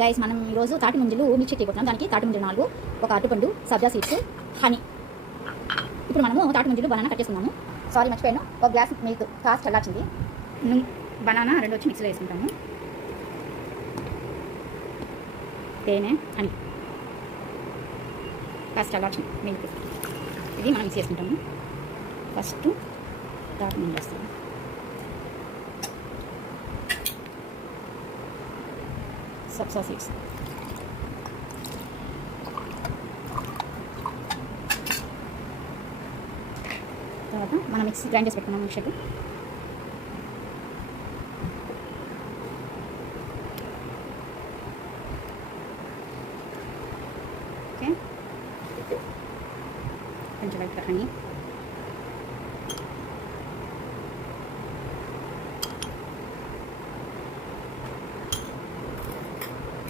Guys మనం ఈరోజు తాటి ముంజలు మిల్క్ షేక్ చేయబోతున్నాం. దానికి తాటి ముంజలు 4, ఒక అరటిపండు, సబ్జా సీడ్స్, హనీ. ఇప్పుడు మనము తాటి ముంజలు బనానా కట్ చేసుకున్నాము. సారీ మర్చిపోయాను, ఒక గ్లాస్ మిల్క్ కాస్త చల్లార్చింది. బనానా 2 వచ్చి మిక్సీలో వేసుకుంటాము. తేనె, హనీ, కాస్త చల్లార్చింది మిల్క్, ఇది మనం మిక్స్ చేసుకుంటాము. ఫస్ట్ తాటి ముంజలు వేస్తాము. సబ్జా సీడ్స్, తర్వాత మనం మిక్సీ గ్రైండ్ చేసి పెట్టుకున్నాం మిల్క్ షేక్. ఓకే, కొంచెం లైట్ హనీ,